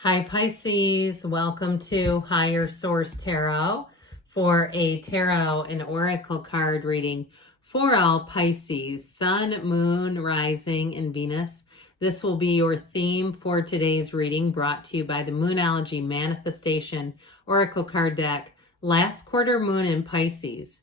Hi Pisces, welcome to Higher Source Tarot for a tarot and oracle card reading for all Pisces, Sun, Moon, Rising, and Venus. This will be your theme for today's reading, brought to you by the Moonology Manifestation Oracle card deck. Last quarter moon in Pisces.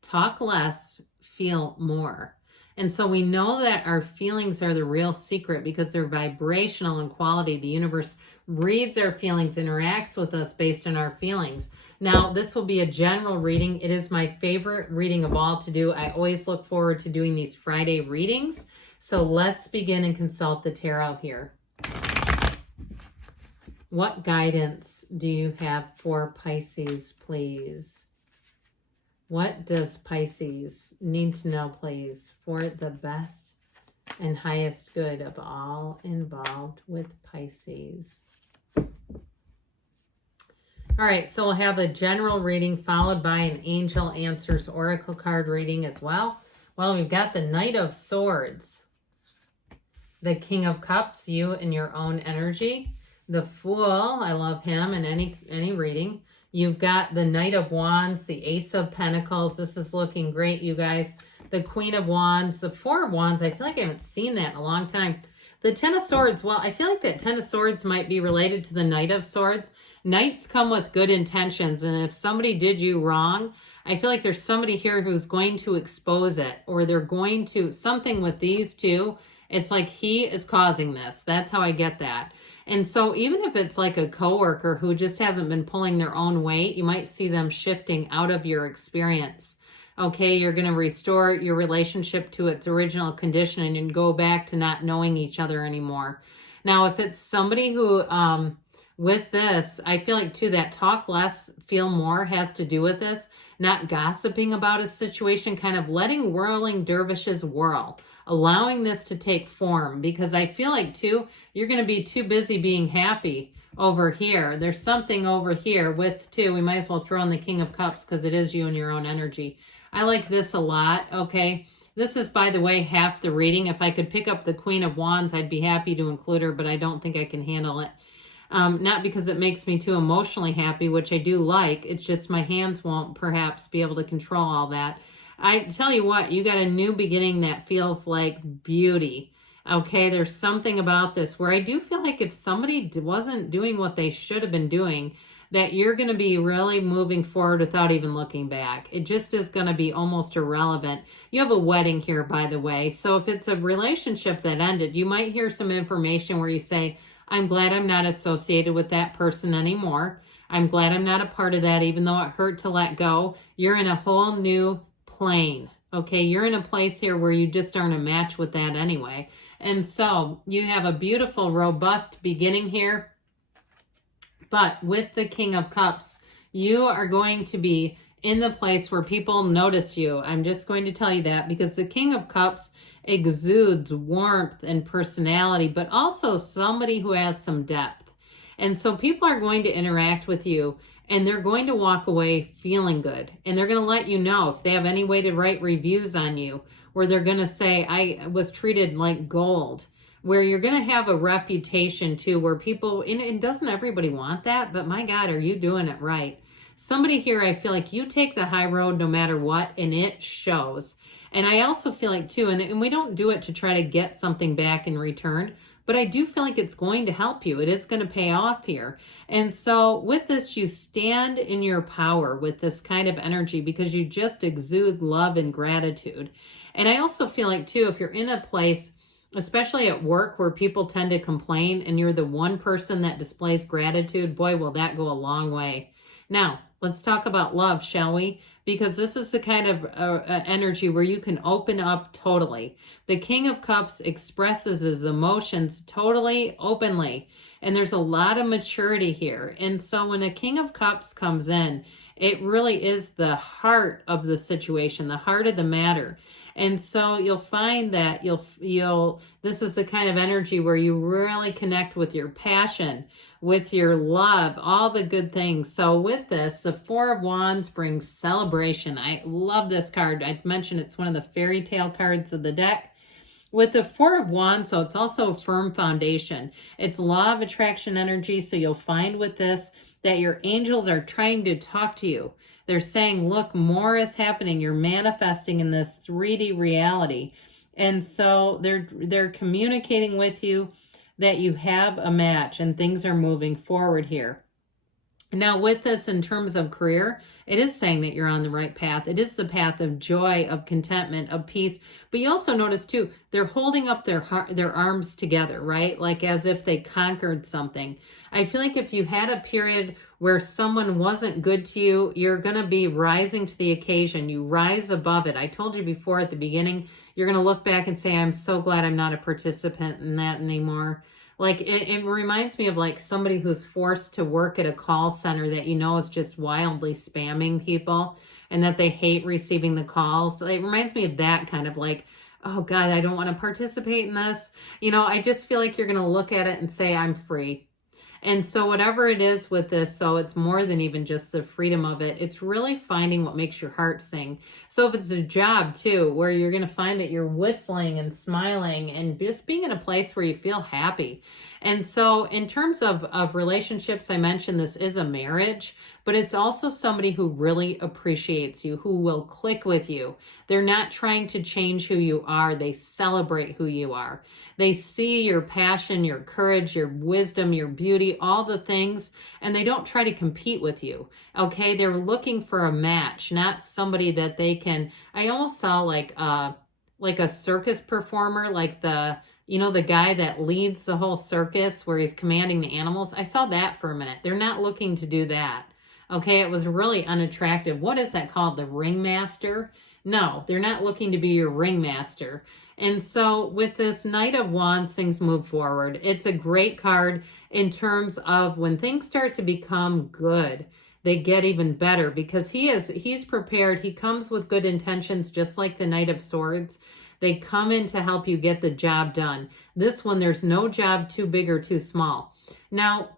Talk less, feel more. And so we know that our feelings are the real secret because they're vibrational in quality. The universe reads our feelings, interacts with us based on our feelings. Now, this will be a general reading. It is my favorite reading of all to do. I always look forward to doing these Friday readings. So let's begin and consult the tarot here. What guidance do you have for Pisces, please? What does Pisces need to know, please, for the best and highest good of all involved with Pisces? All right, so we'll have a general reading followed by an Angel Answers Oracle card reading as well. Well, we've got the Knight of Swords, the King of Cups, you and your own energy, the Fool, I love him in any reading. You've got the Knight of Wands, the Ace of Pentacles. This is looking great, you guys. The Queen of Wands, the Four of Wands. I feel like I haven't seen that in a long time. The Ten of Swords. Well, I feel like that Ten of Swords might be related to the Knight of Swords. Knights come with good intentions, and if somebody did you wrong, I feel like there's somebody here who's going to expose it, or they're going to, something with these two. It's like he is causing this. That's how I get that. And so even if it's like a coworker who just hasn't been pulling their own weight, you might see them shifting out of your experience. Okay, you're going to restore your relationship to its original condition and go back to not knowing each other anymore. Now, if it's somebody who, with this, I feel like too, that talk less, feel more has to do with this. Not gossiping about a situation, kind of letting whirling dervishes whirl, allowing this to take form, because I feel like too, you're going to be too busy being happy over here. There's something over here with two. We might as well throw in the King of Cups because it is you and your own energy. I like this a lot. Okay. This is, by the way, half the reading. If I could pick up the Queen of Wands, I'd be happy to include her, but I don't think I can handle it. Not because it makes me too emotionally happy, which I do like. It's just my hands won't perhaps be able to control all that. I tell you what, you got a new beginning that feels like beauty. Okay, there's something about this where I do feel like if somebody wasn't doing what they should have been doing, that you're going to be really moving forward without even looking back. It just is going to be almost irrelevant. You have a wedding here, by the way. So if it's a relationship that ended, you might hear some information where you say, I'm glad I'm not associated with that person anymore. I'm glad I'm not a part of that, even though it hurt to let go. You're in a whole new plane. Okay, you're in a place here where you just aren't a match with that anyway. And so you have a beautiful, robust beginning here. But with the King of Cups, you are going to be in the place where people notice you. I'm just going to tell you that because the King of Cups exudes warmth and personality, but also somebody who has some depth. And so people are going to interact with you and they're going to walk away feeling good. And they're going to let you know if they have any way to write reviews on you, where they're going to say, I was treated like gold, where you're going to have a reputation too, where people, and doesn't everybody want that? But my God, are you doing it right? Somebody here, I feel like you take the high road no matter what, and it shows. And I also feel like too, and we don't do it to try to get something back in return, but I do feel like it's going to help you. It is going to pay off here. And so with this, you stand in your power with this kind of energy because you just exude love and gratitude. And I also feel like too, if you're in a place, especially at work where people tend to complain and you're the one person that displays gratitude, boy, will that go a long way. Now, let's talk about love, shall we? Because this is the kind of energy where you can open up totally. The King of Cups expresses his emotions totally openly, and there's a lot of maturity here. And so when a King of Cups comes in, it really is the heart of the situation, the heart of the matter. And so you'll find that this is the kind of energy where you really connect with your passion, with your love, all the good things. So with this, the Four of Wands brings celebration. I love this card. I mentioned it's one of the fairy tale cards of the deck. With the Four of Wands, so it's also a firm foundation. It's law of attraction energy. So you'll find with this that your angels are trying to talk to you. They're saying, look, more is happening. You're manifesting in this 3D reality. And so they're communicating with you that you have a match and things are moving forward here. Now, with this, in terms of career, it is saying that you're on the right path. It is the path of joy, of contentment, of peace. But you also notice, too, they're holding up their arms together, right? Like as if they conquered something. I feel like if you had a period where someone wasn't good to you, you're going to be rising to the occasion. You rise above it. I told you before at the beginning, you're going to look back and say, I'm so glad I'm not a participant in that anymore. Like it reminds me of like somebody who's forced to work at a call center that you know is just wildly spamming people and that they hate receiving the calls. So it reminds me of that kind of like, oh God, I don't want to participate in this. You know, I just feel like you're going to look at it and say, I'm free. And so whatever it is with this, so it's more than even just the freedom of it. It's really finding what makes your heart sing. So if it's a job too, where you're going to find that you're whistling and smiling and just being in a place where you feel happy. And so in terms of relationships, I mentioned this is a marriage, but it's also somebody who really appreciates you, who will click with you. They're not trying to change who you are. They celebrate who you are. They see your passion, your courage, your wisdom, your beauty, all the things, and they don't try to compete with you. Okay, they're looking for a match, not somebody that they can. I almost saw like a circus performer, like the guy that leads the whole circus where he's commanding the animals. I saw that for a minute. They're not looking to do that. Okay, it was really unattractive. What is that called? The ringmaster? No, they're not looking to be your ringmaster. And so with this Knight of Wands, things move forward. It's a great card in terms of when things start to become good, they get even better because he's prepared. He comes with good intentions, just like the Knight of Swords. They come in to help you get the job done. This one, there's no job too big or too small. Now,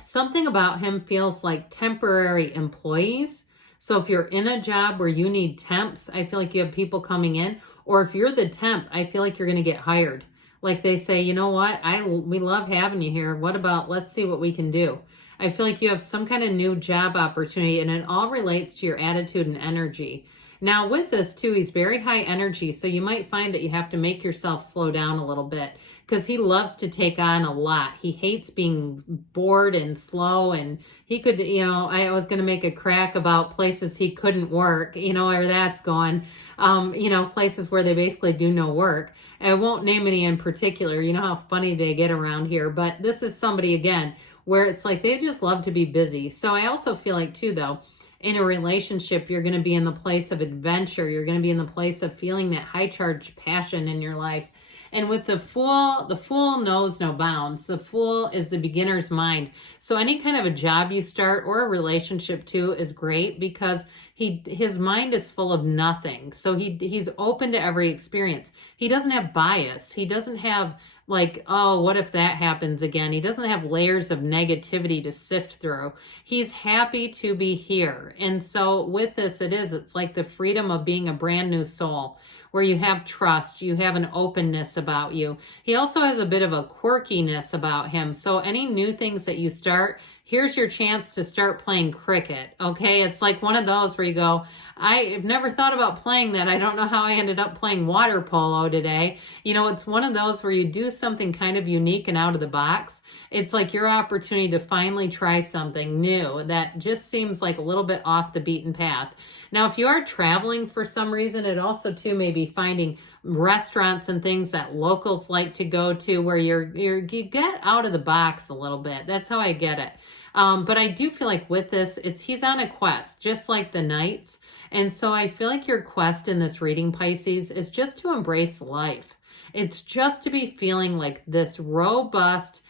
something about him feels like temporary employees. So if you're in a job where you need temps, I feel like you have people coming in. Or if you're the temp, I feel like you're going to get hired. Like they say, you know what? We love having you here. What about, let's see what we can do. I feel like you have some kind of new job opportunity, and it all relates to your attitude and energy. Now with this too, he's very high energy. So you might find that you have to make yourself slow down a little bit because he loves to take on a lot. He hates being bored and slow, and he could, I was going to make a crack about places he couldn't work, where that's going, places where they basically do no work. I won't name any in particular. You know how funny they get around here, but this is somebody again, where it's like they just love to be busy. So I also feel like too, though, in a relationship, you're going to be in the place of adventure. You're going to be in the place of feeling that high charged passion in your life. And with the Fool knows no bounds. The Fool is the beginner's mind. So any kind of a job you start or a relationship too is great because his mind is full of nothing. So he's open to every experience. He doesn't have bias. He doesn't have like, oh, what if that happens again? He doesn't have layers of negativity to sift through. He's happy to be here. And so with this, it's like the freedom of being a brand new soul where you have trust, you have an openness about you. He also has a bit of a quirkiness about him. So any new things that you start, here's your chance to start playing cricket. Okay, it's like one of those where you go, I've never thought about playing that. I don't know how I ended up playing water polo today. It's one of those where you do something kind of unique and out of the box. It's like your opportunity to finally try something new that just seems like a little bit off the beaten path. Now, if you are traveling for some reason, it also too may be finding restaurants and things that locals like to go to where you get out of the box a little bit. That's how I get it. But I do feel like with this, he's on a quest, just like the Knights. And so I feel like your quest in this reading, Pisces, is just to embrace life. It's just to be feeling like this robust,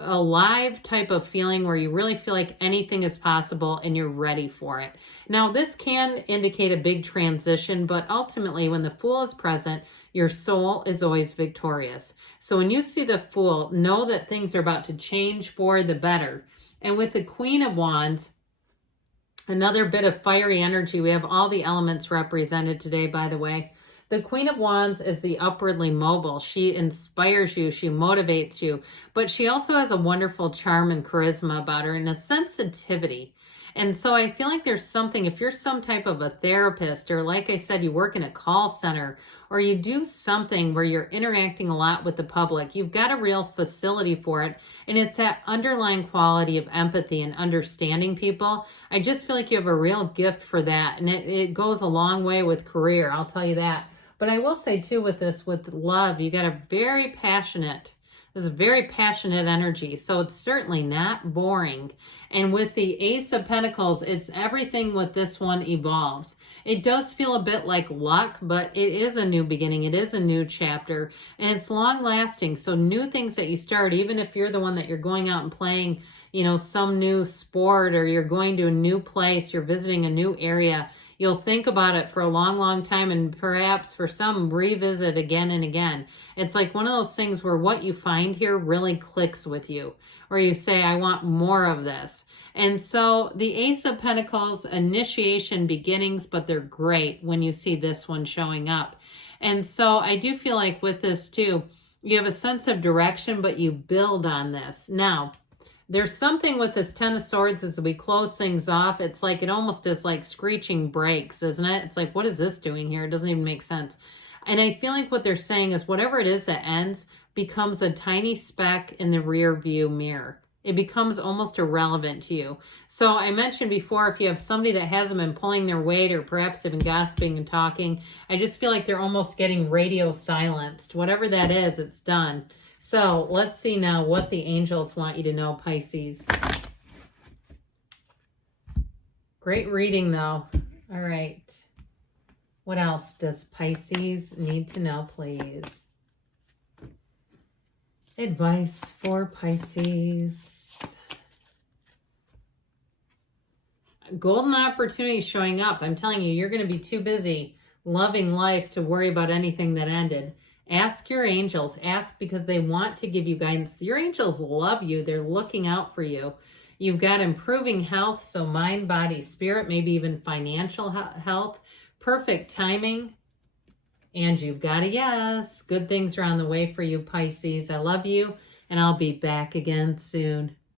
alive type of feeling where you really feel like anything is possible and you're ready for it. Now, this can indicate a big transition, but ultimately when the Fool is present, your soul is always victorious. So when you see the Fool, know that things are about to change for the better. And with the Queen of Wands, another bit of fiery energy. We have all the elements represented today, by the way. The Queen of Wands is the upwardly mobile. She inspires you, she motivates you, but she also has a wonderful charm and charisma about her and a sensitivity. And so I feel like there's something, if you're some type of a therapist, or like I said, you work in a call center, or you do something where you're interacting a lot with the public, you've got a real facility for it. And it's that underlying quality of empathy and understanding people. I just feel like you have a real gift for that. And it goes a long way with career, I'll tell you that. But I will say too, with this, with love, you got a very passionate, this is a very passionate energy. So it's certainly not boring. And with the Ace of Pentacles, it's everything with this one evolves. It does feel a bit like luck, but it is a new beginning. It is a new chapter, and it's long lasting. So new things that you start, even if you're the one that you're going out and playing, you know, some new sport, or you're going to a new place, you're visiting a new area, you'll think about it for a long, long time, and perhaps for some revisit again and again. It's like one of those things where what you find here really clicks with you, or you say, I want more of this. And so the Ace of Pentacles, initiation, beginnings, but they're great when you see this one showing up. And so I do feel like with this too, you have a sense of direction, but you build on this. Now, there's something with this Ten of Swords as we close things off. It's like it almost is like screeching brakes, isn't it? It's like, what is this doing here? It doesn't even make sense. And I feel like what they're saying is whatever it is that ends becomes a tiny speck in the rear view mirror. It becomes almost irrelevant to you. So I mentioned before, if you have somebody that hasn't been pulling their weight, or perhaps they've been gossiping and talking, I just feel like they're almost getting radio silenced. Whatever that is, it's done. So let's see now what the angels want you to know, Pisces. Great reading, though. All right. What else does Pisces need to know, please? Advice for Pisces. Golden opportunity showing up. I'm telling you, you're going to be too busy loving life to worry about anything that ended. Ask your angels. Ask because they want to give you guidance. Your angels love you. They're looking out for you. You've got improving health, so mind, body, spirit, maybe even financial health. Perfect timing. And you've got a yes. Good things are on the way for you, Pisces. I love you, and I'll be back again soon.